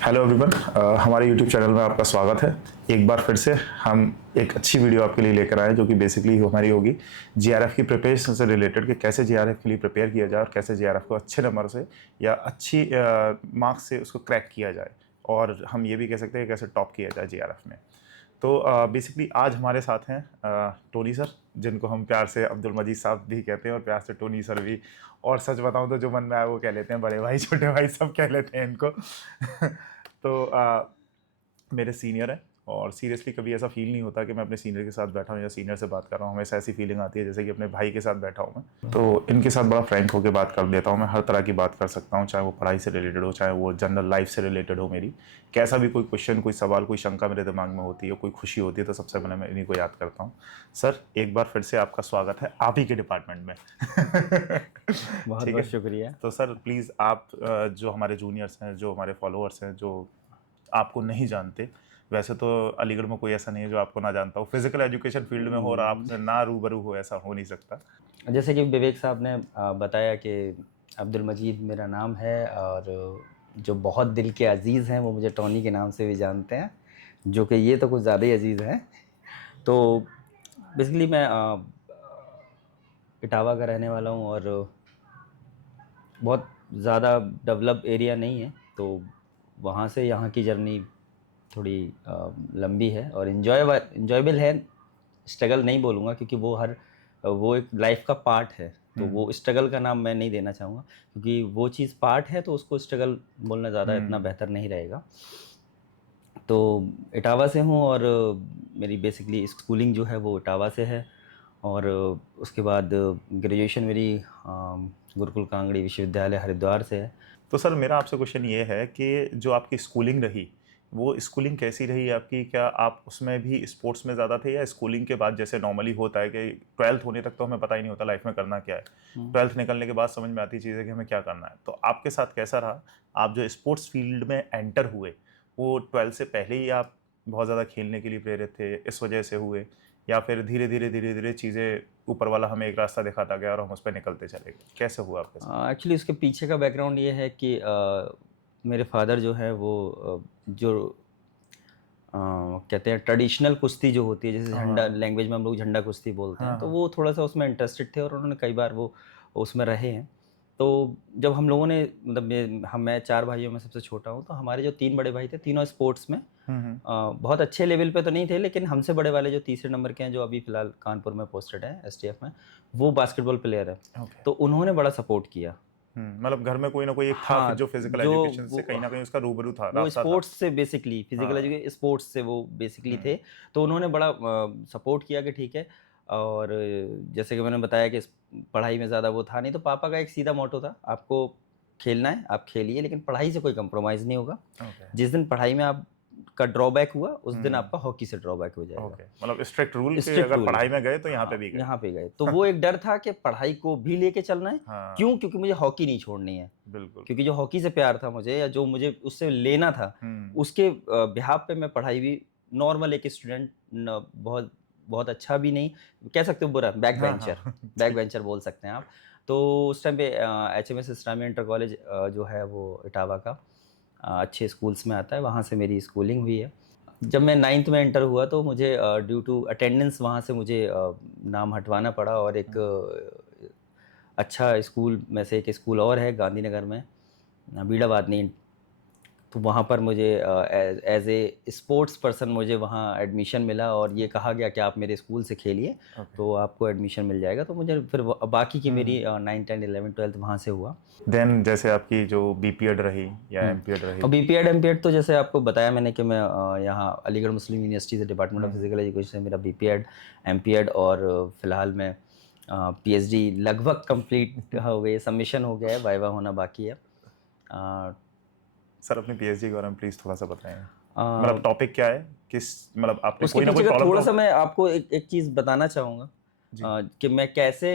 Hello everyone, हमारे YouTube channel में आपका स्वागत है। एक बार फिर से हम एक अच्छी वीडियो आपके लिए लेकर आए जो कि बेसिकली हमारी होगी जीआरएफ की प्रिपरेशन से रिलेटेड कि कैसे जीआरएफ के लिए प्रिपेयर किया जाए और कैसे जीआरएफ को अच्छे नंबर से या अच्छी मार्क्स से उसको क्रैक किया जाए, और हम ये भी कह सकते हैं कि कैसे टॉप किया जाए जीआरएफ में। तो बेसिकली आज हमारे साथ हैं टोनी सर, जिनको हम प्यार से अब्दुल मजीद साहब भी कहते हैं और प्यार से टोनी सर भी। और सच बताऊं तो जो मन में आए वो कह लेते हैं, बड़े भाई छोटे भाई सब कह लेते हैं इनको। तो मेरे सीनियर हैं और सीरियसली कभी ऐसा फील नहीं होता कि मैं अपने सीनियर के साथ बैठा हूँ या सीनियर से बात कर रहा हूँ। हमेशा ऐसी फीलिंग आती है जैसे कि अपने भाई के साथ बैठा हूँ मैं। तो इनके साथ बड़ा फ्रैंक होकर बात कर देता हूँ। मैं हर तरह की बात कर सकता हूँ, चाहे वो पढ़ाई से रिलेटेड हो, चाहे वो जनरल लाइफ से रिलेटेड हो। मेरी कैसा भी कोई क्वेश्चन, कोई सवाल, कोई शंका मेरे दिमाग में होती है, कोई खुशी होती है, तो सबसे पहले मैं इन्हीं को याद करता हूँ। सर, एक बार फिर से आपका स्वागत है आप ही के डिपार्टमेंट में। बहुत ठीक बहुत है, शुक्रिया। तो सर प्लीज़ आप जो हमारे जूनियर्स हैं, जो हमारे फॉलोअर्स हैं, जो आपको नहीं जानते, वैसे तो अलीगढ़ में कोई ऐसा नहीं है जो आपको ना जानता हो, फिजिकल एजुकेशन फील्ड में हो और आपसे ना रूबरू हो, ऐसा हो नहीं सकता। जैसे कि विवेक साहब ने बताया कि अब्दुल मजीद मेरा नाम है, और जो बहुत दिल के अज़ीज़ हैं वो मुझे टोनी के नाम से भी जानते हैं, जो कि ये तो कुछ ज़्यादा ही अज़ीज़ हैं। तो बेसिकली मैं इटावा का रहने वाला हूँ, और बहुत ज़्यादा डेवलप एरिया नहीं है, तो वहाँ से यहाँ की जर्नी थोड़ी लंबी है और इन्जॉयबल है। स्ट्रगल नहीं बोलूँगा, क्योंकि वो एक लाइफ का पार्ट है, तो वो स्ट्रगल का नाम मैं नहीं देना चाहूँगा, क्योंकि वो चीज़ पार्ट है तो उसको स्ट्रगल बोलना ज़्यादा इतना बेहतर नहीं रहेगा। तो इटावा से हूँ, और मेरी बेसिकली स्कूलिंग जो है वो इटावा से है, और उसके बाद ग्रेजुएशन मेरी गुरुकुल कांगड़ी विश्वविद्यालय हरिद्वार से है। तो सर मेरा आपसे क्वेश्चन ये है कि जो आपकी स्कूलिंग रही, वो स्कूलिंग कैसी रही आपकी? क्या आप उसमें भी स्पोर्ट्स में ज़्यादा थे, या स्कूलिंग के बाद जैसे नॉर्मली होता है कि ट्वेल्थ होने तक तो हमें पता ही नहीं होता लाइफ में करना क्या है, ट्वेल्थ निकलने के बाद समझ में आती चीज़ है कि हमें क्या करना है। तो आपके साथ कैसा रहा? आप जो स्पोर्ट्स फील्ड में एंटर हुए, वो ट्वेल्थ से पहले ही आप बहुत ज़्यादा खेलने के लिए प्रेरित थे, इस वजह से हुए, या फिर धीरे धीरे चीज़ें ऊपर वाला हमें एक रास्ता दिखाता गया और हम उस पर निकलते चले गए? कैसे हुआ आपके साथ? एक्चुअली उसके पीछे का बैकग्राउंड ये है कि मेरे फादर जो है वो जो कहते हैं ट्रेडिशनल कुश्ती जो होती है, जैसे झंडा लैंग्वेज में हम लोग झंडा कुश्ती बोलते हैं, तो वो थोड़ा सा उसमें इंटरेस्टेड थे और उन्होंने कई बार वो उसमें रहे हैं। तो जब हम लोगों ने मतलब मैं 4 भाइयों में सबसे छोटा हूँ, तो हमारे जो 3 बड़े भाई थे, तीनों स्पोर्ट्स में बहुत अच्छे लेवल पे तो नहीं थे, लेकिन हमसे बड़े वाले जो तीसरे नंबर के हैं, जो अभी फ़िलहाल कानपुर में पोस्टेड है एसटीएफ में, वो बास्केटबॉल प्लेयर है। ओके। तो उन्होंने बड़ा सपोर्ट किया। मतलब घर में कोई ना कोई एक था फिर हाँ, जो फिजिकल जो एजुकेशन से कहीं ना कहीं उसका रूबरू था, वो रास्ता था। स्पोर्ट्स से बेसिकली फिजिकल हाँ। एजुकेशन स्पोर्ट्स से वो बेसिकली थे, तो उन्होंने बड़ा सपोर्ट किया कि ठीक है। और जैसे कि मैंने बताया कि पढ़ाई में ज़्यादा वो था नहीं, तो पापा का एक सीधा मोटो था, आपको खेलना है आप खेलिए, लेकिन पढ़ाई से कोई कंप्रोमाइज़ नहीं होगा। ओके। जिस दिन पढ़ाई में आप का ड्रॉबैक हुआ, उस दिन आपका हॉकी से ड्रॉबैक हो जाएगा। ओके, मतलब स्ट्रिक्ट रूल कि स्ट्रिक्ट अगर रूल। पढ़ाई में गए तो यहाँ पे हाँ, भी गए। यहाँ पे गए तो वो एक डर था कि पढ़ाई को भी लेके चलना है। हाँ। क्यों? क्योंकि मुझे हॉकी नहीं छोड़नी है। बिल्कुल। क्योंकि जो हॉकी से प्यार था मुझे, या जो मुझे उससे लेना था, उसके बिहाफ़ पे मैं पढ़ाई भी नॉर्मल एक स्टूडेंट, न बहुत बहुत अच्छा भी नहीं कह सकते हो, बुरा बैक हाँ बेंचर, हाँ। बैक ठीक। बेंचर बोल सकते हैं आप। तो उस टाइम पे एचएमएस इस्लामिया इंटर कॉलेज जो है वो इटावा का अच्छे स्कूल्स में आता है, वहाँ से मेरी स्कूलिंग हुई है। जब मैं 9th में एंटर हुआ, तो मुझे ड्यू टू अटेंडेंस वहाँ से मुझे नाम हटवाना पड़ा, और एक अच्छा स्कूल में से एक स्कूल और है गांधीनगर में, बीड़ा वादनी, तो वहाँ पर मुझे एज ए स्पोर्ट्स पर्सन मुझे वहाँ एडमिशन मिला, और ये कहा गया कि आप मेरे स्कूल से खेलिए तो आपको एडमिशन मिल जाएगा। तो मुझे फिर बाकी की मेरी 9, 10, 11, 12 वहाँ से हुआ। देन जैसे आपकी जो बीपीएड रही या एमपीएड रही। और बीपीएड एमपीएड तो जैसे आपको बताया मैंने कि मैं यहाँ अलीगढ़ मुस्लिम यूनिवर्सिटी से डिपार्टमेंट ऑफ फिजिकल एजुकेशन से मेरा बीपीएड एमपीएड, और फिलहाल मैं पीएचडी लगभग कंप्लीट हो गई, सबमिशन हो गया है, वाइवा होना बाकी है। सर अपनी पीएचडी के बारे में प्लीज थोड़ा सा बताएं, अ, मतलब टॉपिक क्या है, किस, मतलब आपने उसके कोई ना कोई पीछे का प्रॉब्लम थोड़ा तो। सा मैं आपको एक चीज़ बताना चाहूँगा, जी। कि मैं कैसे,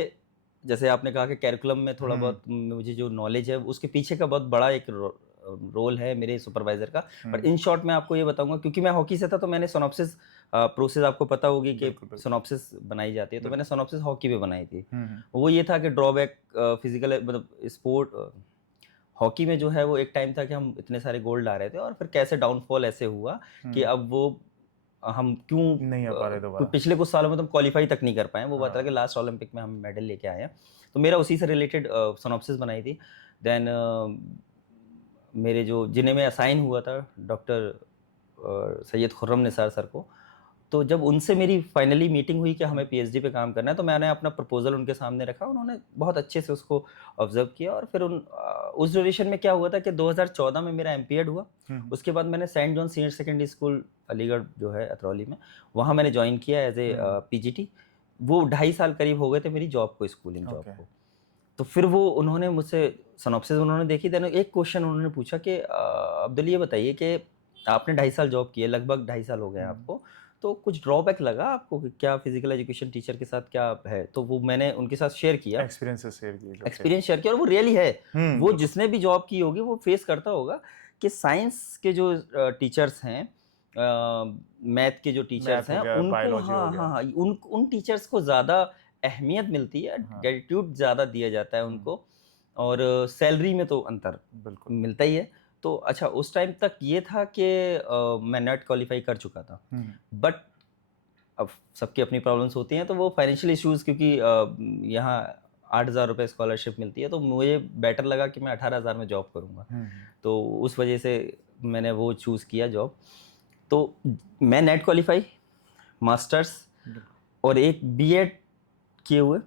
जैसे आपने कहा कि कैरिकुलम में थोड़ा बहुत मुझे जो नॉलेज है, उसके पीछे का बहुत बड़ा एक रोल है मेरे सुपरवाइज़र का। पर इन शॉर्ट मैं आपको ये बताऊँगा, क्योंकि मैं हॉकी से था, तो मैंने सिनॉप्सिस प्रोसेस आपको पता होगी कि बिल्कुल बिल्कुल। सिनॉप्सिस बनाई जाती है, तो मैंने सिनॉप्सिस हॉकी पे बनाई थी। हम्म। वो ये था कि ड्रॉबैक फिज़िकल मतलब स्पोर्ट हॉकी में जो है वो एक टाइम था कि हम इतने सारे गोल्ड ला रहे थे और फिर कैसे डाउनफॉल ऐसे हुआ कि अब वो हम क्यों नहीं आ पा रहे दोबारा। पिछले कुछ सालों में तो हम क्वालिफाई तक नहीं कर पाए, वो बात है कि लास्ट ओलंपिक में हम मेडल लेके आए हैं। तो मेरा उसी से रिलेटेड सिनॉप्सिस बनाई थी। देन मेरे जो जिन्हें मैं असाइन हुआ था डॉक्टर सैयद खुर्रम निसार सर को, तो जब उनसे मेरी फाइनली मीटिंग हुई कि हमें पीएचडी पे काम करना है, तो मैंने अपना प्रपोजल उनके सामने रखा, उन्होंने बहुत अच्छे से उसको ऑब्जर्व किया और फिर उस ड्यूरेशन में क्या हुआ था कि 2014 में मेरा एमपीएड हुआ। उसके बाद मैंने saint John senior secondary school Aligarh जो है अतरौली में, वहाँ मैंने ज्वाइन किया एज ए पीजीटी। वो 2.5 साल करीब हो गए थे मेरी जॉब को, स्कूलिंग जॉब को। तो फिर वो उन्होंने मुझसे सिनॉप्सिस उन्होंने देखी, देन एक क्वेश्चन उन्होंने पूछा कि अब्दुल ये बताइए कि आपने 2.5 साल जॉब किए, लगभग 2.5 साल हो गए आपको, तो कुछ ड्रॉबैक लगा आपको कि क्या फिजिकल एजुकेशन टीचर के साथ क्या है? तो वो मैंने उनके साथ शेयर किया, एक्सपीरियंस शेयर किया, और वो रियली है। वो जिसने भी जॉब की होगी वो फेस करता होगा कि साइंस के जो टीचर्स हैं, मैथ के जो टीचर्स हैं, उनको उन टीचर्स को ज़्यादा अहमियत मिलती है, ग्रेटिट्यूड ज़्यादा दिया जाता है उनको, और सैलरी में तो अंतर बिल्कुल मिलता ही है। तो अच्छा, उस टाइम तक ये था कि मैं नेट क्वालिफाई कर चुका था, बट अब सबकी अपनी प्रॉब्लम्स होती हैं, तो वो फाइनेंशियल इश्यूज़, क्योंकि यहाँ 8,000 रुपये स्कॉलरशिप मिलती है, तो मुझे बेटर लगा कि मैं 18,000 में जॉब करूँगा। तो उस वजह से मैंने वो चूज़ किया जॉब। तो मैं नेट क्वालिफाई, मास्टर्स और एक बीएड किए हुए,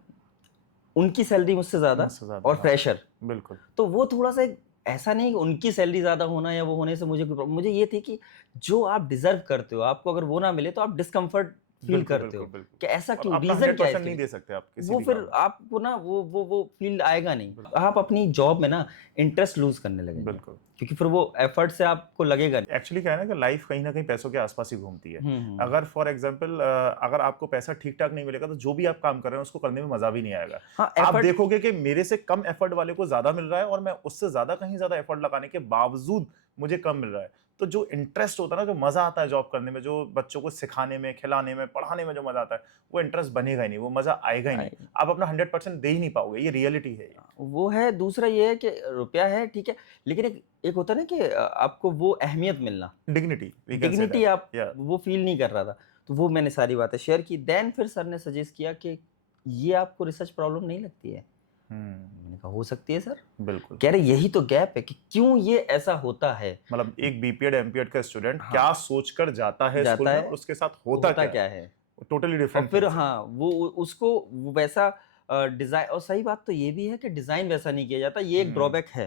उनकी सैलरी मुझसे ज़्यादा और फ्रेशर, बिल्कुल। तो वो थोड़ा सा ऐसा नहीं कि उनकी सैलरी ज़्यादा होना या वो होने से मुझे ये थी कि जो आप डिजर्व करते हो, आपको अगर वो ना मिले तो आप डिस्कम्फर्ट फील करते हो कि ऐसा क्यों, रीजन क्या है, नहीं दे सकते आप किसी वो, फिर आपको ना वो फील आएगा नहीं, आप अपनी जॉब में ना इंटरेस्ट लूज करने लगेंगे, बिल्कुल, क्योंकि फिर वो एफर्ट से आपको लगेगा। एक्चुअली क्या है ना कि लाइफ कहीं ना कहीं पैसों के आसपास ही घूमती है। अगर फॉर एग्जांपल अगर आपको पैसा ठीक ठाक नहीं मिलेगा तो जो भी आप काम कर रहे हैं उसको करने में मजा भी नहीं आएगा। आप देखोगे कि मेरे से कम एफर्ट वाले को ज्यादा मिल रहा है और मैं उससे ज्यादा कहीं ज्यादा एफर्ट लगाने के बावजूद मुझे कम मिल रहा है। तो जो इंटरेस्ट होता है ना, जो मजा आता है जॉब करने में, जो बच्चों को सिखाने में, खिलाने में, पढ़ाने में जो मजा आता है, वो इंटरेस्ट बनेगा ही नहीं, वो मजा आएगा ही नहीं, आप अपना 100% दे ही नहीं पाओगे। ये रियलिटी है, वो है। दूसरा ये है कि रुपया है ठीक है, लेकिन एक होता है ना कि आपको वो अहमियत मिलना, डिग्निटी आप वो फील नहीं कर रहा था। तो वो मैंने सारी बातें शेयर की। देन फिर सर ने सजेस्ट किया कि ये आपको रिसर्च प्रॉब्लम नहीं लगती है? मैंने कहा हो सकती है सर, बिल्कुल। कह रहे यही तो गैप है कि क्यों ये ऐसा होता है। मतलब एक बीपीएड एमपीएड का स्टूडेंट क्या सोचकर जाता है स्कूल में और उसके साथ होता क्या है, टोटली डिफरेंट। फिर वो उसको वैसा डिजाइन, और सही बात तो ये भी है कि डिजाइन वैसा नहीं किया जाता, ये एक ड्रॉबैक है,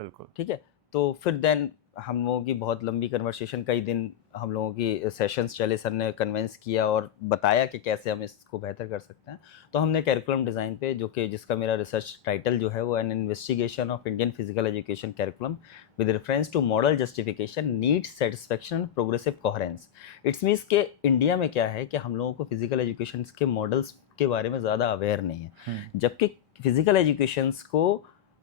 बिल्कुल ठीक है। तो फिर देन हम लोगों की बहुत लंबी कन्वर्सेशन, कई दिन हम लोगों की सेशंस चले, सर ने कन्विंस किया और बताया कि कैसे हम इसको बेहतर कर सकते हैं। तो हमने कैरिकुलम डिज़ाइन पे, जो कि जिसका मेरा रिसर्च टाइटल जो है वो an investigation of Indian physical education curriculum with reference to model justification, need satisfaction, progressive coherence. Its means के इंडिया में क्या है कि हम लोगों को फिजिकल एजुकेशन के मॉडल्स के बारे में ज़्यादा अवेयर नहीं है, जबकि फिजिकल एजुकेशंस को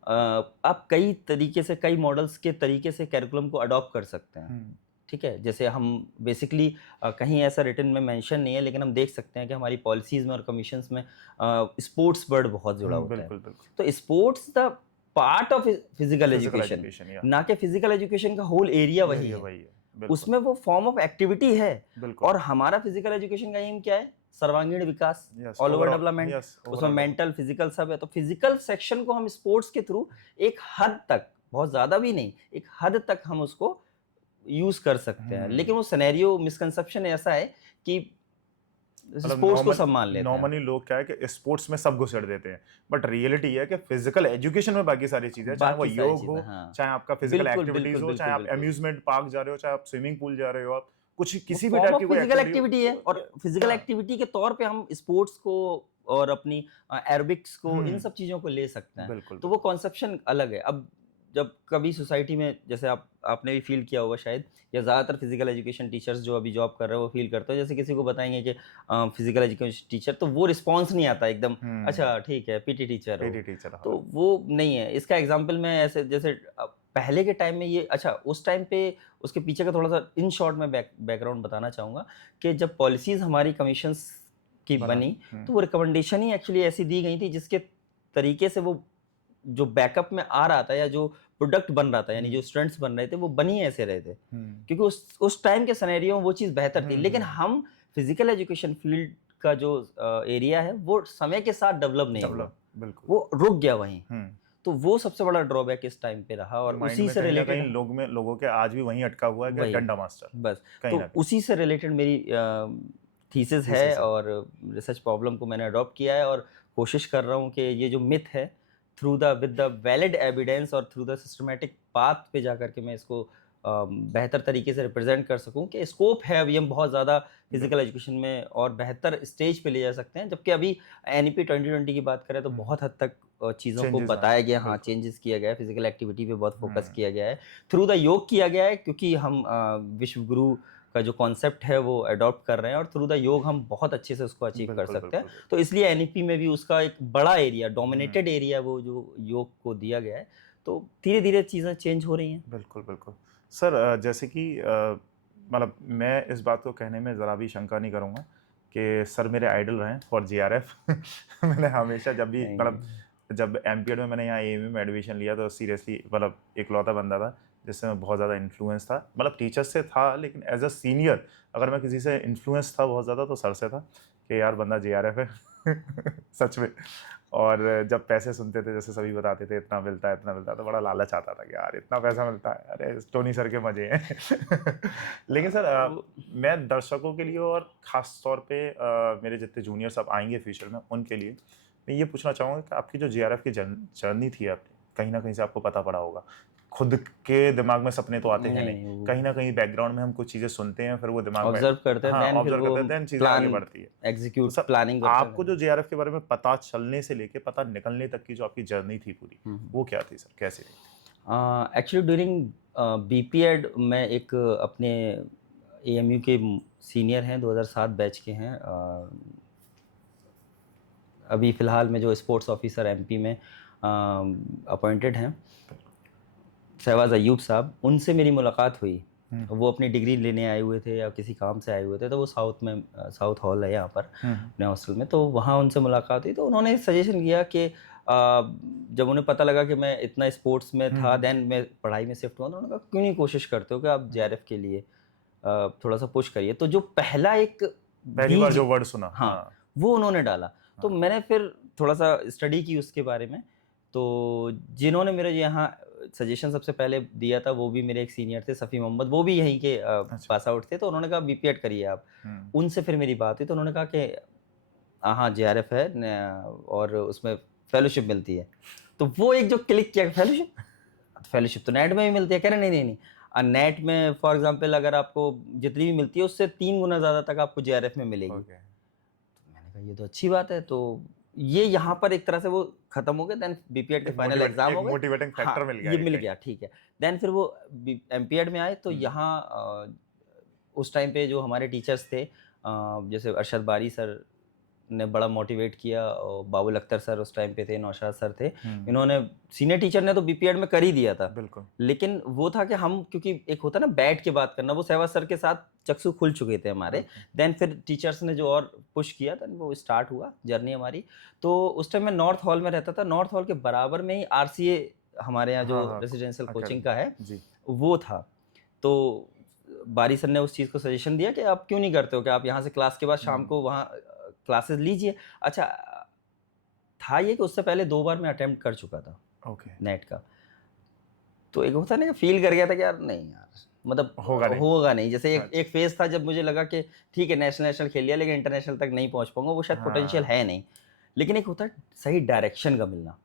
आप कई तरीके से, कई मॉडल्स के तरीके से कैरिकुलम को अडॉप्ट कर सकते हैं, ठीक है। जैसे हम बेसिकली कहीं ऐसा रिटन में मेंशन नहीं है, लेकिन हम देख सकते हैं कि हमारी पॉलिसीज़ में और कमीशंस में स्पोर्ट्स वर्ड बहुत जुड़ा होता है। तो sports the part of physical education, ना कि फिजिकल एजुकेशन का होल एरिया वही है, उसमें वो फॉर्म ऑफ एक्टिविटी है। और हमारा फिजिकल एजुकेशन का एम क्या है? सर्वांगीण विकास, ऑल ओवर डेवलपमेंट, उसमें मेंटल फिजिकल सब है। तो फिजिकल सेक्शन को हम स्पोर्ट्स के थ्रू एक हद तक, बहुत ज्यादा भी नहीं, एक हद तक हम उसको यूज कर सकते हैं। लेकिन वो सिनेरियो मिसकंसेप्शन ऐसा है कि स्पोर्ट्स को सब मान लेते हैं। नॉर्मली लोग क्या है कि स्पोर्ट्स में सब घुसेड़ देते हैं, बट रियलिटी है कि फिजिकल एजुकेशन में बाकी सारी चीजें, चाहे वो योग हो, चाहे आपका फिजिकल एक्टिविटीज हो, चाहे आप अम्यूजमेंट पार्क जा रहे हो, चाहे आप स्विमिंग पूल जा रहे हो, आप कुछ किसी भी टाइप की फिजिकल एक्टिविटी है। और फिजिकल एक्टिविटी के तौर पे हम स्पोर्ट्स को और अपनी एरोबिक्स को, इन सब चीजों को ले सकते हैं। तो वो कॉन्सेप्शन अलग है। अब जब कभी सोसाइटी में, जैसे आपने भी फील किया होगा शायद, या ज़्यादातर फिजिकल एजुकेशन टीचर्स जो अभी जॉब कर रहे हो वो फील करते हो, जैसे किसी को बताएंगे कि फिजिकल एजुकेशन टीचर, तो वो रिस्पांस नहीं आता एकदम, अच्छा ठीक है पीटी टीचर, तो वो नहीं है। इसका एग्जांपल मैं ऐसे, जैसे पहले के टाइम में ये, अच्छा उस टाइम पे उसके पीछे का थोड़ा सा इन शॉर्ट में बैकग्राउंड बताना चाहूँगा कि जब पॉलिसीज़ हमारी कमीशंस की बनी, तो वो रिकमेंडेशन ही एक्चुअली ऐसी दी गई थी जिसके तरीके से वो जो बैकअप में आ रहा था, या जो प्रोडक्ट बन रहा था, यानी जो स्टूडेंट्स बन रहे थे वो बन ही ऐसे रहे थे, क्योंकि उस टाइम के सिनेरियो में वो चीज़ बेहतर थी। लेकिन हम फिजिकल एजुकेशन फील्ड का जो एरिया है वो समय के साथ डेवलप नहीं हुआ, बिल्कुल वो रुक गया वहीं। तो वो सबसे बड़ा ड्रॉबैक इस टाइम पे रहा, और उसी से रिलेटेड लोगों के आज भी वहीं अटका हुआ है कि डंडा मास्टर बस। तो उसी से रिलेटेड मेरी थीसिस है और रिसर्च प्रॉब्लम को मैंने अडॉप्ट किया है, और कोशिश कर रहा हूँ कि ये जो मिथ है विद द वैलिड एविडेंस और थ्रू द सिस्टमेटिक पाथ पे जा करके मैं इसको बेहतर तरीके से रिप्रेजेंट कर सकूं कि स्कोप है अभी हम बहुत ज़्यादा फिजिकल एजुकेशन में और बेहतर स्टेज पे ले जा सकते हैं। जबकि अभी NEP 2020 की बात करें तो बहुत हद तक चीज़ों को बताया गया, हाँ चेंजेस किया गया है, फिजिकल एक्टिविटी पे बहुत फोकस किया गया है, थ्रू द योग किया गया है, क्योंकि हम विश्व गुरु का जो कॉन्सेप्ट है वो अडॉप्ट कर रहे हैं और थ्रू द योग हम बहुत अच्छे से उसको अचीव कर सकते हैं। तो इसलिए NEP में भी उसका एक बड़ा एरिया, डोमिनेटेड एरिया वो जो योग को दिया गया है। तो धीरे धीरे चीज़ें चेंज हो रही हैं। बिल्कुल बिल्कुल सर, जैसे कि मतलब मैं इस बात को कहने में ज़रा भी शंका नहीं करूँगा कि सर मेरे आइडल रहे फॉर GRF। मैंने हमेशा जब भी जब MPED में मैंने यहाँ AMU में एडमिशन लिया तो सीरियसली मतलब इकलौता बंदा था जिससे मैं बहुत ज़्यादा इन्फ्लुएंस था। मतलब टीचर्स से था, लेकिन एज अ सीनियर अगर मैं किसी से इन्फ्लुएंस था बहुत ज़्यादा तो सर से था कि यार बंदा GRF है। सच में। और जब पैसे सुनते थे, जैसे सभी बताते थे इतना मिलता है तो बड़ा लालच आता था कि यार इतना पैसा मिलता है, अरे टोनी सर के मजे हैं। लेकिन सर मैं दर्शकों के लिए और ख़ास तौर पे मेरे जितने जूनियर्स अब आएंगे फ्यूचर में उनके लिए मैं ये पूछना चाहूँगा कि आपकी जो GRF की जर्नी थी आपने कहीं ना कहीं से आपको पता पड़ा होगा, खुद के दिमाग में सपने तो आते हैं नहीं, कहीं ना कहीं बैकग्राउंड में हम कुछ चीजें सुनते हैं, फिर वो दिमाग में ऑब्जर्व करते हैं, हाँ, ऑब्जर्व करते हैं, चीजें आगे बढ़ती है, एग्जीक्यूट प्लानिंग। आपको जो GRF के बारे में पता चलने से लेके पता निकलने तक की जो आपकी जर्नी थी पूरी, वो क्या थी सर, कैसी रही? एक्चुअली ड्यूरिंग BPED मैं एक अपने AMU के सीनियर हैं, 2007 बैच के हैं, अभी फ़िलहाल में जो स्पोर्ट्स ऑफिसर MP में अपॉइंटेड हैं, शहबाज अयूब साहब, उनसे मेरी मुलाकात हुई। वो अपनी डिग्री लेने आए हुए थे या किसी काम से आए हुए थे, तो वो साउथ हॉल है यहाँ पर अपने हॉस्टल में, तो वहाँ उनसे मुलाकात हुई। तो उन्होंने सजेशन किया कि जब उन्हें पता लगा कि मैं इतना स्पोर्ट्स में था, देन मैं पढ़ाई में शिफ्ट हुआ, तो उन्होंने कहा क्यों नहीं कोशिश करते हो कि आप JRF के लिए थोड़ा सा पुश करिए। तो जो पहली बार जो वर्ड सुना, हाँ वो उन्होंने डाला। तो मैंने फिर थोड़ा सा स्टडी की उसके बारे में। तो जिन्होंने मेरे यहाँ सजेशन सबसे पहले दिया था वो भी मेरे एक सीनियर थे, सफ़ी मोहम्मद, वो भी यहीं के पास आउट थे। तो उन्होंने कहा BPED करिए आप। उनसे फिर मेरी बात हुई तो उन्होंने कहा कि हाँ JRF है और उसमें फेलोशिप मिलती है। तो वो एक जो क्लिक किया, फेलोशिप तो नेट में भी मिलती है। कह रहे नहीं, नेट में फॉर एग्जांपल अगर आपको जितनी भी मिलती है उससे 3 गुना ज़्यादा तक आपको JRF में मिलेगी। तो मैंने कहा ये तो अच्छी बात है। तो ये यहाँ पर एक तरह से वो खत्म हो गया। देन BPED के फाइनल एग्जाम हो गए, मोटिवेटिंग फैक्टर मिल गया, ये मिल गया, ठीक है। देन फिर वो MPED में आए तो यहाँ उस टाइम पे जो हमारे टीचर्स थे, जैसे अरशद बारी सर ने बड़ा मोटिवेट किया, और बाबुल अख्तर सर उस टाइम पे थे, नौशाद सर थे, इन्होंने, सीनियर टीचर ने तो BPED में कर ही दिया था। बिल्कुल। लेकिन वो था कि हम, क्योंकि एक होता ना बैठ के बात करना, वो सहवाग सर के साथ चक्षु खुल चुके थे हमारे। देन फिर टीचर्स ने जो और पुश किया, देन वो स्टार्ट हुआ जर्नी हमारी। तो उस टाइम मैं नॉर्थ हॉल में रहता था, नॉर्थ हॉल के बराबर में ही RCA हमारे यहाँ जो रेसिडेंशियल कोचिंग का है वो था। तो बारी सर ने उस चीज़ को सजेशन दिया कि आप क्यों नहीं करते हो कि आप यहाँ से क्लास के बाद शाम को वहाँ क्लासेस लीजिए। अच्छा था ये कि उससे पहले 2 बार मैं अटेम्प्ट कर चुका था नेट का। तो एक होता ना, फील कर गया था कि यार नहीं यार, मतलब होगा नहीं। जैसे एक फेज था जब मुझे लगा कि ठीक है नेशनल खेल लिया लेकिन इंटरनेशनल तक नहीं पहुंच पाऊंगा, वो शायद पोटेंशियल है नहीं। लेकिन एक होता है सही डायरेक्शन का मिलना।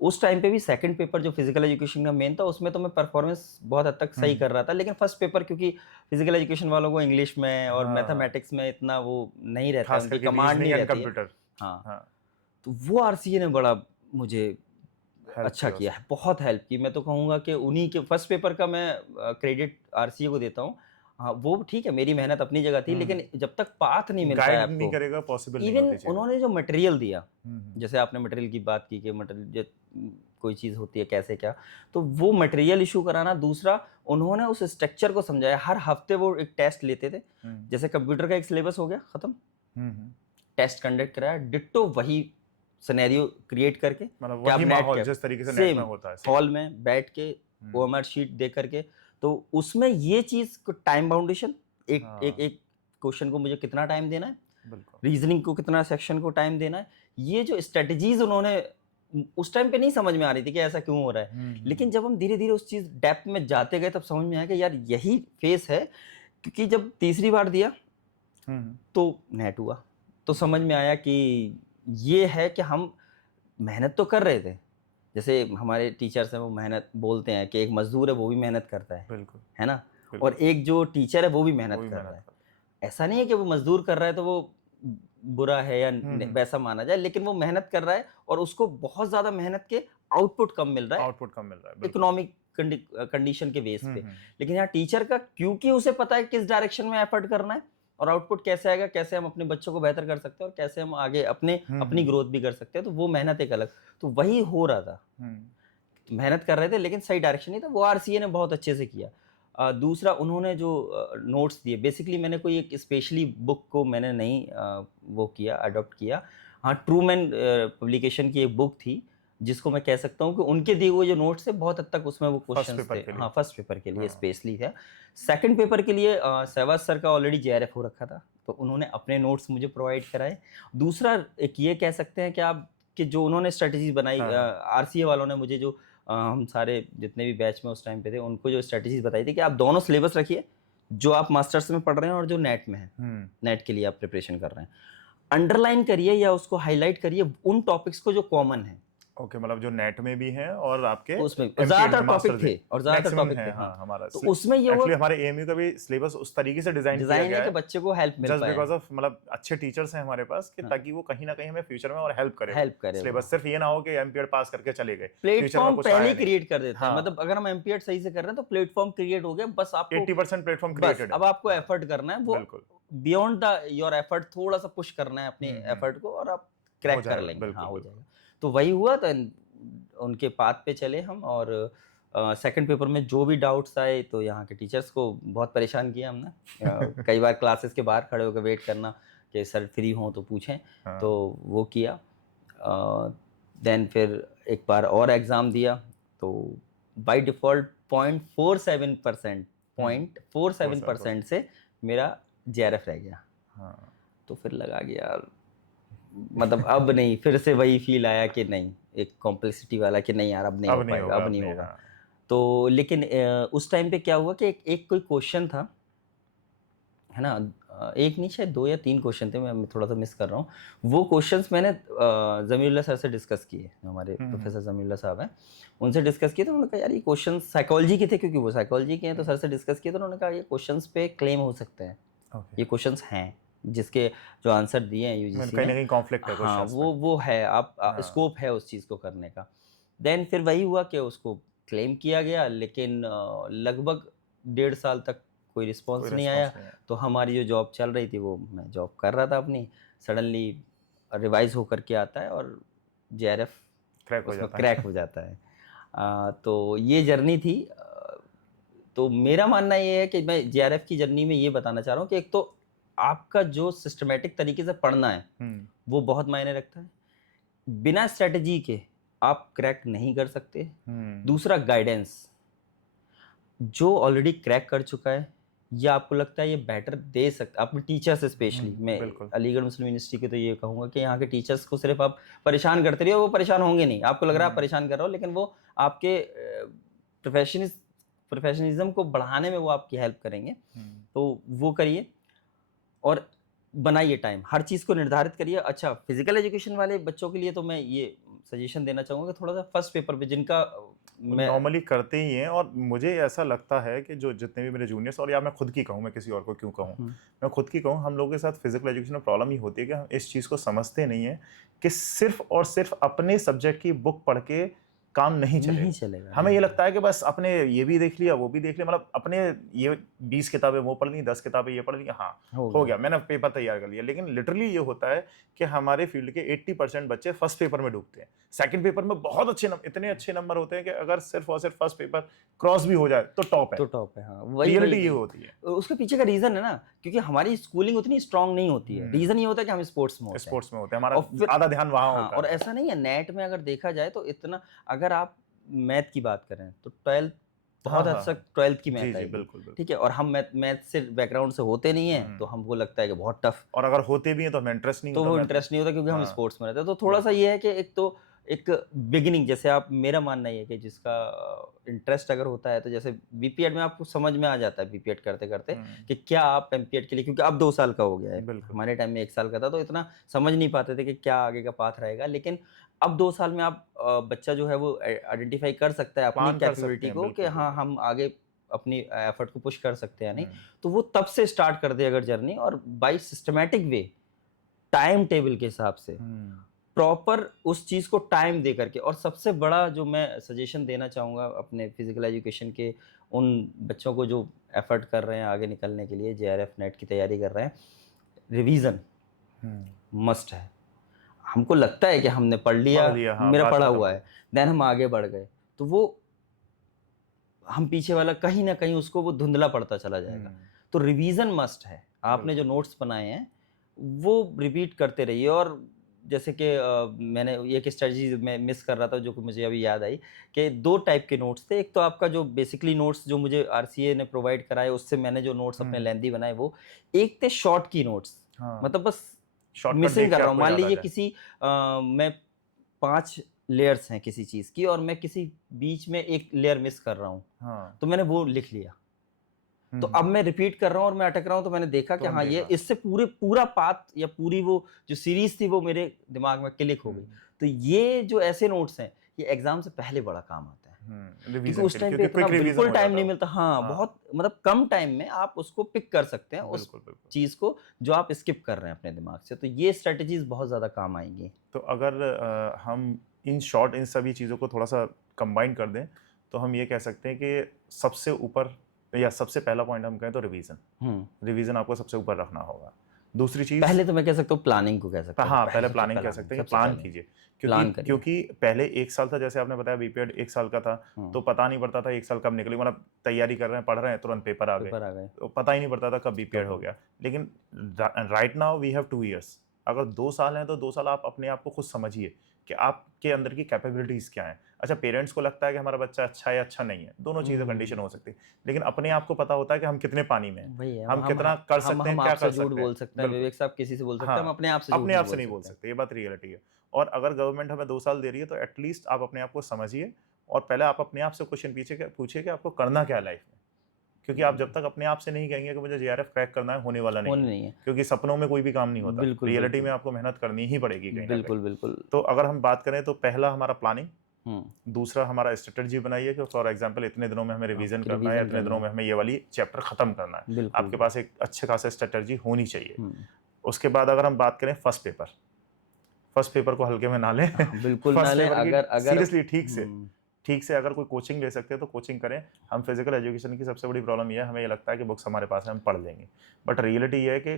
उस टाइम पे भी सेकंड पेपर जो फिजिकल एजुकेशन का मेन था, उसमें तो मैं परफॉर्मेंस बहुत हद तक सही कर रहा था। लेकिन फर्स्ट पेपर क्योंकि फिजिकल एजुकेशन वालों को इंग्लिश में और मैथमेटिक्स में इतना वो नहीं रहता, उनकी कमांड नहीं रहती है। हाँ, तो वो RCA ने बड़ा मुझे अच्छा किया है, बहुत हेल्प की। मैं तो कहूँगा कि उन्हीं के फर्स्ट पेपर का मैं क्रेडिट RCA को देता हूँ। हाँ वो ठीक है, मेरी मेहनत अपनी जगह थी, लेकिन जब तक पाथ नहीं मिलता है आपको, नहीं करेगा पॉसिबल इवन उन्होंने जो मटेरियल दिया, जैसे आपने मटेरियल की बात की कि मटेरियल कोई चीज़ होती है कैसे क्या, तो वो मटेरियल इशू कराना। दूसरा, उन्होंने उस स्ट्रक्चर को समझाया। हर हफ्ते वो एक टेस्ट लेते थे, जैसे कंप्यूटर का एक सिलेबस हो गया ख़त्म, टेस्ट कंडक्ट कराया, डिट्टो वही सिनेरियो क्रिएट करके मतलब कि आप वही नेट माहौल के जिस तरीके से नेट सेम में होता है हॉल में बैठ के ओएमआर शीट दे करके, तो उसमें ये चीज को टाइम बाउंडेशन, एक हाँ। एक एक क्वेश्चन को मुझे कितना टाइम देना है, बिल्कुल रीजनिंग को कितना सेक्शन को टाइम देना है, ये जो स्ट्रेटजीज उन्होंने उस टाइम पे नहीं समझ में आ रही थी कि ऐसा क्यों हो रहा है, लेकिन जब हम धीरे धीरे उस चीज डेप्थ में जाते गए तब समझ में आया कि यार यही फेस है। क्योंकि जब तीसरी बार दिया तो नेट हुआ, तो समझ में आया कि ये है कि हम मेहनत तो कर रहे थे, जैसे हमारे टीचर्स हैं वो मेहनत बोलते हैं कि एक मजदूर है वो भी मेहनत करता बिल्कुल है ना, बिल्कुल। और एक जो टीचर है वो भी वो मेहनत भी कर मेहनत रहा है। कर ऐसा नहीं है कि वो मजदूर कर रहा है तो वो बुरा है या वैसा माना जाए, लेकिन वो मेहनत कर रहा है और उसको बहुत ज्यादा मेहनत के आउटपुट कम मिल रहा है, आउटपुट कम मिल रहा है बिल्कुल। इकोनॉमिक कंडीशन के बेस पे। लेकिन यहाँ टीचर का, क्योंकि उसे पता है किस डायरेक्शन में एफर्ट करना है और आउटपुट कैसे आएगा, कैसे हम अपने बच्चों को बेहतर कर सकते हैं और कैसे हम आगे अपनी ग्रोथ भी कर सकते हैं, तो वो मेहनत एक अलग, तो वही हो रहा था। मेहनत कर रहे थे लेकिन सही डायरेक्शन नहीं था, वो आरसीए ने बहुत अच्छे से किया। दूसरा उन्होंने जो नोट्स दिए, बेसिकली मैंने कोई एक स्पेशली बुक को मैंने नहीं वो किया, अडॉप्ट किया। हाँ, ट्रूमैन पब्लिकेशन की एक बुक थी जिसको मैं कह सकता हूँ कि उनके दिए हुए जो नोट्स थे बहुत हद तक उसमें वो क्वेश्चंस थे। हाँ, फर्स्ट पेपर के लिए स्पेशली था। सेकंड पेपर के लिए सहवाग सर का ऑलरेडी जेआरएफ हो रखा था, तो उन्होंने अपने नोट्स मुझे प्रोवाइड कराए। दूसरा एक ये कह सकते हैं कि आप कि जो उन्होंने स्ट्रेटजी बनाई, आरसीए वालों ने मुझे जो हम सारे जितने भी बैच में उस टाइम पे थे उनको जो स्ट्रेटजीज बताई थी कि आप दोनों सिलेबस रखिए, जो आप मास्टर्स में पढ़ रहे हैं और जो नेट में है, नेट के लिए आप प्रिपरेशन कर रहे हैं, अंडरलाइन करिए या उसको हाईलाइट करिए उन टॉपिक्स को जो कॉमन है। ओके, मतलब जो नेट में भी है और आपके उसमें ज्यादातर टॉपिक थे और ज्यादातर टॉपिक थे। हाँ, हमारा तो उसमें ये एक्चुअली हमारे एएमयू का भी सिलेबस उस तरीके से डिजाइन किया गया है कि बच्चे को हेल्प मिल पाए, जस्ट बिकॉज ऑफ मतलब अच्छे टीचर्स हैं हमारे पास कि ताकि वो कहीं ना कहीं हमें फ्यूचर में और हेल्प करे। सिलेबस सिर्फ ये ना हो कि एमपीएड पास करके चले गए, प्लेटफॉर्म पहले क्रिएट कर देते हैं। मतलब अगर हम एमपीएड सही से कर रहे हैं तो प्लेटफॉर्म क्रिएट हो गया, बस आपको 80% प्लेटफॉर्म क्रिएटेड है। अब आपको एफर्ट करना है, वो बियॉन्ड द योर एफर्ट थोड़ा सा पुश करना है अपने एफर्ट को और आप क्रैक कर लेंगे। हाँ, हो जाएगा। तो वही हुआ, तो उनके पाथ पे चले हम। और सेकंड पेपर में जो भी डाउट्स आए तो यहाँ के टीचर्स को बहुत परेशान किया हमने। कई बार क्लासेस के बाहर खड़े होकर वेट करना कि सर फ्री हों तो पूछें। तो वो किया। देन फिर एक बार और एग्ज़ाम दिया तो बाय डिफ़ॉल्ट 0.47% से मेरा जेआरएफ रह गया। तो फिर लगा कि यार मतलब अब नहीं, फिर से वही फील आया कि नहीं, एक कॉम्प्लेक्सिटी वाला कि नहीं यार अब नहीं हो पाएगा, अब नहीं होगा। तो लेकिन उस टाइम पे क्या हुआ कि एक कोई क्वेश्चन था, है ना, एक नहीं शायद 2 या 3 क्वेश्चन थे, मैं थोड़ा सा मिस कर रहा हूँ। वो क्वेश्चंस मैंने जमीरुल्लाह सर से डिस्कस किए, हमारे प्रोफेसर जमीरुल्लाह साहब हैं, उनसे डिस्कस किए। तो उन्होंने कहा यार ये क्वेश्चन साइकोलॉजी के थे, क्योंकि वो साइकोलॉजी के हैं, तो सर से डिस्कस किए तो उन्होंने कहा ये क्वेश्चंस पे क्लेम हो सकते हैं, ये क्वेश्चंस हैं जिसके जो आंसर दिए हैं यूजीसी कहीं ना कहीं कॉन्फ्लिक्ट है क्वेश्चंस में। वो है, आप स्कोप है उस चीज़ को करने का। देन फिर वही हुआ कि उसको क्लेम किया गया, लेकिन लगभग 1.5 साल तक कोई रिस्पॉन्स नहीं आया। तो हमारी जो जॉब चल रही थी, वो मैं जॉब कर रहा था अपनी, सडनली रिवाइज होकर के आता है और जेआरएफ क्रैक हो जाता है। तो ये जर्नी थी। तो मेरा मानना ये है कि मैं जेआरएफ की जर्नी में ये बताना चाह रहा हूँ कि एक तो आपका जो सिस्टमेटिक तरीके से पढ़ना है वो बहुत मायने रखता है। बिना स्ट्रेटजी के आप क्रैक नहीं कर सकते। दूसरा, गाइडेंस, जो ऑलरेडी क्रैक कर चुका है या आपको लगता है ये बेटर दे सकता, अपने टीचर्स स्पेशली, मैं अलीगढ़ मुस्लिम यूनिवर्सिटी के तो ये कहूँगा कि यहाँ के टीचर्स को सिर्फ आप परेशान करते रहिए, वो परेशान होंगे नहीं। आपको लग रहा है आप परेशान कर रहे हो, लेकिन वो आपके प्रोफेशनलिज्म को बढ़ाने में वो आपकी हेल्प करेंगे। तो वो करिए और बनाइए टाइम, हर चीज़ को निर्धारित करिए। अच्छा, फिजिकल एजुकेशन वाले बच्चों के लिए तो मैं ये सजेशन देना चाहूँगा कि थोड़ा सा फर्स्ट पेपर पे, जिनका मैं नॉर्मली करते ही हैं, और मुझे ऐसा लगता है कि जो जितने भी मेरे जूनियर्स, और या मैं खुद की कहूँ, मैं किसी और को क्यों कहूँ, मैं खुद की कहूँ, हम लोगों के साथ फिजिकल एजुकेशन में प्रॉब्लम ही होती है कि हम इस चीज़ को समझते नहीं है कि सिर्फ और सिर्फ अपने सब्जेक्ट की बुक पढ़ के काम नहीं चलेगा। नहीं चलेगा। हमें ये लगता है कि बस अपने ये भी देख लिया वो भी देख लिया, मतलब अपने ये 20 किताबें वो पढ़ ली, 10 किताबें ये पढ़ ली, हाँ हो गया, मैंने पेपर तैयार कर लिया। लेकिन लिटरली ये होता है कि हमारे फील्ड के 80% बच्चे फर्स्ट पेपर में डूबते हैं। सेकंड पेपर में बहुत अच्छे इतने अच्छे नंबर होते हैं कि अगर सिर्फ और सिर्फ फर्स्ट पेपर क्रॉस भी हो जाए तो टॉप है। तो टॉप है, हाँ। रियलिटी ये होती है। उसके पीछे का रीजन है ना, क्योंकि हमारी स्कूलिंग उतनी स्ट्रांग नहीं होती है। रीजन ये होता है कि हम स्पोर्ट्स में होते हैं, हमारा आधा ध्यान वहां होता है। और ऐसा नहीं है, नेट में अगर देखा जाए तो इतना, अगर आप मैथ की बात करें तो 12th बहुत हद तक 12th की मैथ है, बिल्कुल, ठीक है। और हम मैथ से बैकग्राउंड से होते नहीं है, तो हमको लगता है कि बहुत टफ, और अगर होते भी हैं तो हमें इंटरेस्ट नहीं होता, तो वो इंटरेस्ट नहीं होता क्योंकि हम स्पोर्ट्स में रहते हैं। तो थोड़ा सा ये है कि एक बिगिनिंग, जैसे आप, मेरा मानना ये है कि जिसका इंटरेस्ट अगर होता है तो जैसे बीपीएड में आपको समझ में आ जाता है बीपीएड करते करते कि क्या आप एमपीएड के लिए, क्योंकि अब 2 साल का हो गया है, हमारे टाइम में 1 साल का था, तो इतना समझ नहीं पाते थे कि क्या आगे का पाथ रहेगा। लेकिन अब 2 साल में आप बच्चा जो है वो आइडेंटिफाई कर सकता है अपनी कैपेबिलिटी को कि हाँ हम आगे अपनी एफर्ट को पुश कर सकते हैं नहीं, तो वो तब से स्टार्ट कर दे अगर जर्नी, और by systematic way, time table के हिसाब से प्रॉपर उस चीज़ को टाइम दे करके। और सबसे बड़ा जो मैं सजेशन देना चाहूँगा अपने फिजिकल एजुकेशन के उन बच्चों को जो एफर्ट कर रहे हैं आगे निकलने के लिए, जेआरएफ नेट की तैयारी कर रहे हैं, रिवीजन मस्ट है। हमको लगता है कि हमने पढ़ लिया, हाँ, मेरा पढ़ा हुआ है, देन हम आगे बढ़ गए, तो वो हम पीछे वाला कहीं ना कहीं उसको वो धुंधला पड़ता चला जाएगा। तो रिवीजन मस्ट है। आपने जो नोट्स बनाए हैं वो रिपीट करते रहिए। और जैसे कि मैंने एक स्ट्रेटजी में मिस कर रहा था जो कि मुझे अभी याद आई, कि 2 टाइप के नोट्स थे। एक तो आपका जो बेसिकली नोट्स जो मुझे आरसीए ने प्रोवाइड कराए, उससे मैंने जो नोट्स अपने लेंथी बनाए, वो एक थे शॉर्ट की नोट्स, मतलब बस मिसिंग कर रहा हूँ। मान लीजिए किसी मैं 5 लेयर्स हैं किसी चीज की, और मैं किसी बीच में एक लेयर मिस कर रहा हूँ, तो मैंने वो लिख लिया। तो अब मैं रिपीट कर रहा हूँ और मैं अटक रहा हूँ, तो मैंने देखा कि हाँ ये इससे पूरा पाथ या पूरी वो जो सीरीज थी वो मेरे दिमाग में क्लिक हो गई। तो ये जो ऐसे नोट्स हैं ये एग्जाम से पहले बड़ा काम आता है, क्योंकि उस टाइम पे इतना बिल्कुल टाइम नहीं मिलता। हाँ, बहुत मतलब कम टाइम में आप उसको पिक कर सकते हैं, उस चीज को जो आप स्किप कर रहे हैं अपने दिमाग से। तो ये स्ट्रेटजीज बहुत ज्यादा काम आएंगी। तो अगर हम इन शॉर्ट इन सभी चीज़ों को थोड़ा सा कंबाइन कर दें तो हम ये कह सकते हैं कि सबसे ऊपर या सबसे पहला पॉइंट हम कहें तो रिवीजन आपको सबसे ऊपर रखना होगा। दूसरी चीज, पहले तो मैं कह सकता हूँ प्लानिंग को कह सकता हूँ। हाँ, पहले प्लानिंग कह सकते हैं, प्लान कीजिए, क्योंकि पहले 1 साल था, जैसे आपने बताया बीपीएड 1 साल का था, तो पता नहीं पड़ता था 1 साल कब निकले, मतलब तैयारी कर रहे हैं, पढ़ रहे हैं, तुरंत पेपर आ गए, तो पता ही नहीं पड़ता था कब बीपीएड हो गया। लेकिन right now we have 2 years. अगर 2 साल हैं तो 2 साल आप अपने आप को खुद समझिए कि आपके अंदर की कैपेबिलिटीज क्या हैं। अच्छा, पेरेंट्स को लगता है कि हमारा बच्चा अच्छा है या अच्छा नहीं है, दोनों चीजें कंडीशन हो सकती है, लेकिन अपने आप को पता होता है कि हम कितने पानी में हैं, हम कितना कर सकते हैं, क्या कर सकते हैं। विवेक साहब किसी से बोल सकते हैं, हम अपने आप से नहीं बोल सकते, ये बात रियलिटी है। और अगर गवर्नमेंट हमें 2 साल दे रही है तो एटलीस्ट आप अपने आप को समझिए, और पहले आप अपने आप से क्वेश्चन पूछिए कि आपको करना क्या है लाइफ में, क्योंकि आप जब तक अपने आप से नहीं कहेंगे कि मुझे जेआरएफ क्रैक करना है, होने वाला नहीं है, क्योंकि सपनों में कोई भी काम नहीं होता, रियलिटी में आपको मेहनत करनी ही पड़ेगी कहीं ना कहीं। बिल्कुल। तो अगर हम बात करें तो पहला हमारा प्लानिंग, दूसरा हमारा स्ट्रेटजी बनाइए कि फॉर एग्जांपल इतने दिनों में हमें रिवीजन करना है, इतने दिनों में हमें ये वाली चैप्टर खत्म करना है, आपके पास एक अच्छे खासा स्ट्रेटजी होनी चाहिए। उसके बाद अगर हम बात करें फर्स्ट पेपर को हल्के में ना लें, बिल्कुल ना लें। अगर सीरियसली ठीक से अगर कोई कोचिंग ले सकते हैं तो कोचिंग करें। हम फिजिकल एजुकेशन की सबसे बड़ी प्रॉब्लम ये है, हमें ये लगता है कि बुक्स हमारे पास है, हम पढ़ लेंगे, बट रियलिटी ये है कि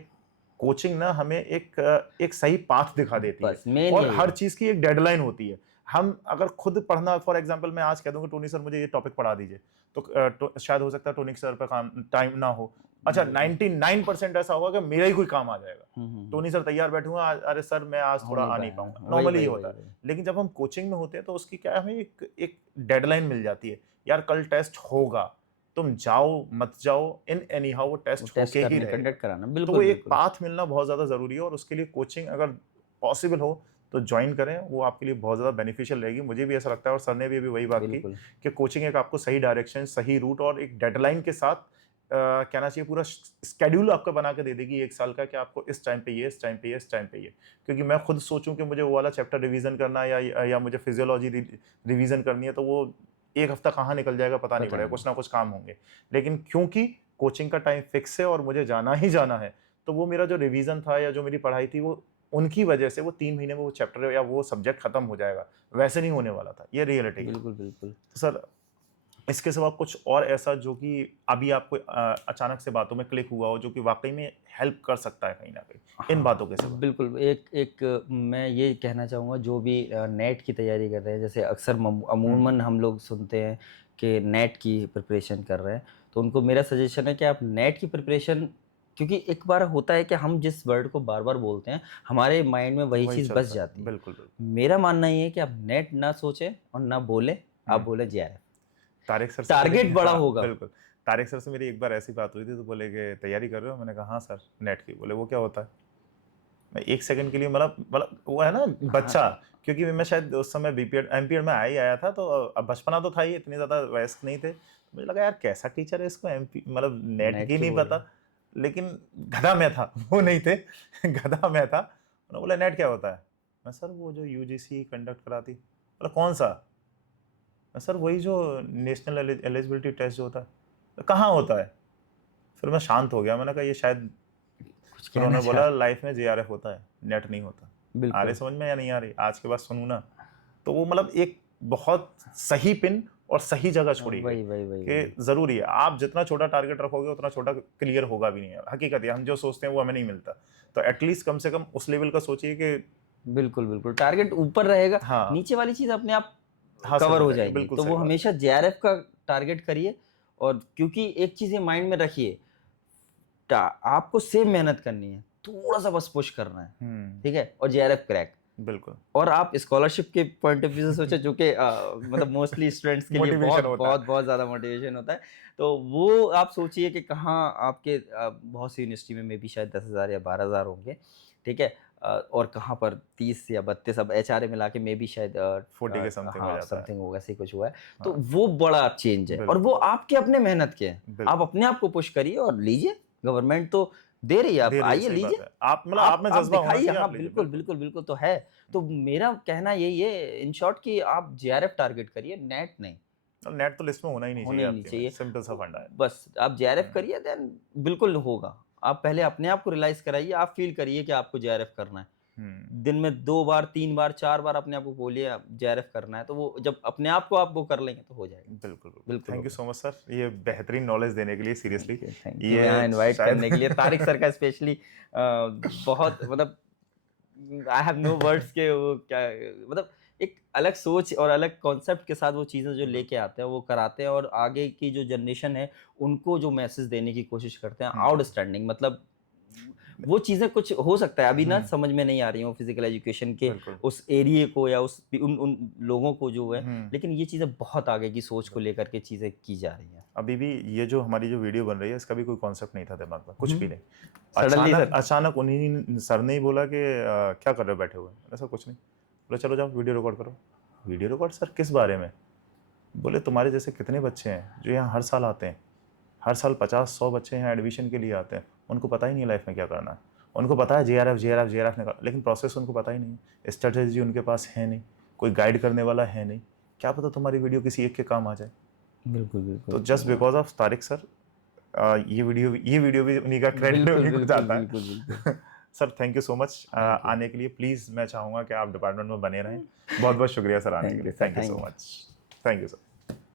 कोचिंग ना हमें एक सही पाथ दिखा देती है, और हर चीज की एक डेडलाइन होती है। हम अगर खुद पढ़ना, फॉर एग्जांपल मैं आज कह दूंगा टोनी सर मुझे ये टॉपिक पढ़ा दीजिए, तो शायद हो सकता है टोनी सर पे काम टाइम ना हो। अच्छा, 99% ऐसा होगा कि मेरा ही कोई काम आ जाएगा, टोनी सर तैयार बैठे हुए, अरे सर मैं आज थोड़ा आ नहीं पाऊंगा, नॉर्मली ही होता है। लेकिन जब हम कोचिंग में होते हैं तो उसकी क्या है, हमें एक डेडलाइन मिल जाती है, यार कल टेस्ट होगा, तुम जाओ मत जाओ, इन एनी हाउ वो टेस्ट होके ही रहेगा। तो एक पाथ मिलना बहुत ज्यादा जरूरी है, और उसके लिए कोचिंग अगर पॉसिबल हो तो ज्वाइन करें, वो आपके लिए बहुत ज़्यादा बेनिफिशियल रहेगी। मुझे भी ऐसा लगता है, और सर ने भी अभी वही बात की कि कोचिंग एक आपको सही डायरेक्शन, सही रूट और एक डेडलाइन के साथ कहना चाहिए पूरा स्केड्यूल आपका बना के दे देगी 1 साल का, कि आपको इस टाइम पे ये, इस टाइम पे ये, इस टाइम पे ये। क्योंकि मैं खुद सोचूं कि मुझे वो वाला चैप्टर रिवीजन करना है या मुझे फिजियोलॉजी रिवीजन करनी है, तो वो 1 हफ्ता कहाँ निकल जाएगा पता नहीं पड़ेगा, कुछ ना कुछ काम होंगे। लेकिन क्योंकि कोचिंग का टाइम फिक्स है और मुझे जाना ही जाना है, तो वो मेरा जो रिवीजन था या जो मेरी पढ़ाई थी वो उनकी वजह से वो 3 महीने में वो चैप्टर या वो सब्जेक्ट खत्म हो जाएगा, वैसे नहीं होने वाला था। ये रियलिटी है। बिल्कुल बिल्कुल। तो सर इसके सिवा कुछ और ऐसा जो कि अभी आपको अचानक से बातों में क्लिक हुआ हो, जो कि वाकई में हेल्प कर सकता है कहीं ना कहीं इन बातों के सिवा? बिल्कुल। एक मैं ये कहना चाहूँगा, जो भी नेट की तैयारी कर रहे हैं, जैसे अक्सर अमूमन हम लोग सुनते हैं कि नेट की प्रिपरेशन कर रहे हैं, तो उनको मेरा सजेशन है कि आप नेट की प्रिपरेशन, क्योंकि एक बार होता है कि हम जिस वर्ड को बार बार बोलते हैं हमारे माइंड में वही चीज़ चलता बस है। जाती है। बिल्कुल बिल्कुल। मेरा मानना ये है कि आप नेट ना सोचें और ना बोलें, आप बोले JRF। तारिक सर से टारगेट बड़ा होगा। बिल्कुल। तारिक सर से मेरी एक बार ऐसी बात हुई थी, तो बोले कि तैयारी कर रहे हो? मैंने कहा हाँ सर नेट की। बोले वो क्या होता है? मैं 1 सेकंड के लिए मतलब वो है ना बच्चा, क्योंकि मैं शायद उस समय बीपीएड एमपीएड में आया था, तो अब बचपना तो था ही, इतने ज़्यादा वयस्क नहीं थे। मुझे लगा यार कैसा टीचर है, इसको एमपी मतलब नेट की नहीं बोल पता। लेकिन गधा मैं था, वो नहीं थे। गधा मैं था। उन्होंने बोला नेट क्या होता है? मैं सर वो जो यूजीसी कंडक्ट कराती। बोला कौन सा? मैं सर वही जो नेशनल एलिजिबिलिटी टेस्ट जो होता है। तो कहाँ होता है? फिर मैं शांत हो गया। मैंने कहा ये शायद, कुछ फिर कहना उन्होंने बोला लाइफ में जेआरएफ होता है, नेट नहीं होता। आ रही बिल्कुल। समझ में या नहीं आ रही? आज के बाद सुनू ना, तो वो मतलब एक बहुत सही पिन और सही जगह छोड़ी गई वही वही वही कि जरूरी है आप जितना छोटा टारगेट रखोगे उतना छोटा क्लियर होगा भी नहीं है। हकीकत है, हम जो सोचते हैं वो हमें नहीं मिलता। तो एटलीस्ट कम से कम उस लेवल का सोचिए कि बिल्कुल बिल्कुल। टारगेट ऊपर रहेगा, हाँ नीचे वाली चीज़ अपने आप हासिल कवर हो हो जाएगी। जाएंगी। बिल्कुल तो सही वो बात हमेशा JRF का टारगेट करिए। और क्योंकि एक चीज़ ये माइंड में रखिए, आपको सेम मेहनत करनी है, थोड़ा सा बस पुश करना है, है। ठीक है, और JRF क्रैक। बिल्कुल और आप स्कॉलरशिप के पॉइंट ऑफ व्यू से सोचे, जो कि मतलब मोस्टली स्टूडेंट्स के लिए मोटिवेशन बहुत होता बहुत है। बहुत ज़्यादा मोटिवेशन होता है। तो वो आप सोचिए कि कहाँ आपके बहुत सी यूनिवर्सिटी में बी शायद 10,000 या 12,000 होंगे, ठीक है, और कहाँ पर 30 या 32, अब HRA मिला के मे बी शायद 40 के समथिंग हो हाँ जाता है। समथिंग होगा, ऐसे कुछ हुआ है। तो हाँ वो बड़ा चेंज है, और वो बिल्कुल आपके अपने मेहनत के हैं। आप बिल्कुल अपने आप को पुश करिए और लीजिए। गवर्नमेंट तो दे रही है, आप दे रही है, आइए सही बात लीजिए। है। आप मतलब आप में आप जज्बा होना दिखाइए, चाहिए, हाँ आप लीजिए। बिल्कुल बिल्कुल बिल्कुल बिल्कुल तो है। तो मेरा कहना यही है इन शॉर्ट कि आप JRF टारगेट करिए, नेट नहीं नेट तो लिस्ट में होना ही नहीं चाहिए होने ही नहीं आपके में, चाहिए। सिंपल सा फंडा है। बस आप JRF हम्म, करिए, देन बिल्कुल होगा। आप पहले अपने आप को रियलाइज कराइए, आप फील करिए कि आपको JRF करना है। हम्म, दिन में 2 बार 3 बार 4 बार अपने आप को बोलिए JRF करना है, तो वो जब अपने आप को आप वो कर लेंगे तो हो जाएगा। बिल्कुल बिल्कुल। बिल्कुल थैंक यू होगा। सो मच सर, ये बेहतरीन नॉलेज देने के लिए सीरियसली। थैंक यू यहाँ ये इनवाइट शायद करने के लिए, तारिक सर का स्पेशली बहुत मतलब आई हैव नो वर्ड्स के वो क्या, मतलब एक अलग सोच और अलग कॉन्सेप्ट के साथ वो चीज़ें जो लेके आते हैं वो कराते हैं, और आगे की जो जनरेशन है उनको जो मैसेज देने की कोशिश करते हैं आउटस्टैंडिंग। मतलब वो चीज़ें कुछ हो सकता है अभी ना समझ में नहीं आ रही हो फिजिकल एजुकेशन के बिल्कुल उस एरिया को या उस उन उन लोगों को जो है, हम्म। लेकिन ये चीज़ें बहुत आगे की सोच को लेकर के चीज़ें की जा रही हैं। अभी भी ये जो हमारी जो वीडियो बन रही है इसका भी कोई कॉन्सेप्ट नहीं था दिमाग में, कुछ भी नहीं। सडनली अचानक सर अचानक उन्हीं सर ने ही बोला कि क्या कर रहे हो बैठे हुए? मैंने सर कुछ नहीं। बोले चलो जाओ वीडियो रिकॉर्ड करो। वीडियो रिकॉर्ड सर किस बारे में? बोले तुम्हारे जैसे कितने बच्चे हैं जो यहाँ हर साल आते हैं, हर साल 50-100 बच्चे यहाँ एडमिशन के लिए आते हैं, उनको पता ही नहीं लाइफ में क्या करना है। उनको पता है JRF निकाल, लेकिन प्रोसेस उनको पता ही नहीं, स्ट्रेटेजी उनके पास है नहीं, कोई गाइड करने वाला है नहीं। क्या पता तुम्हारी वीडियो किसी एक के काम आ जाए। बिल्कुल बिल्कुल तो just because of Tariq sir ये वीडियो भी उन्हीं का क्रेडिट बिल्कुल उन्हीं को बिल्कुल जाता बिल्कुल बिल्कुल। है। Sir thank you so much thank you आने के लिए। प्लीज़ मैं चाहूँगा कि आप डिपार्टमेंट में बने रहें। बहुत बहुत शुक्रिया सर आने के थैंक यू लिए। Sir, thank you so thank you. Much. Thank you sir.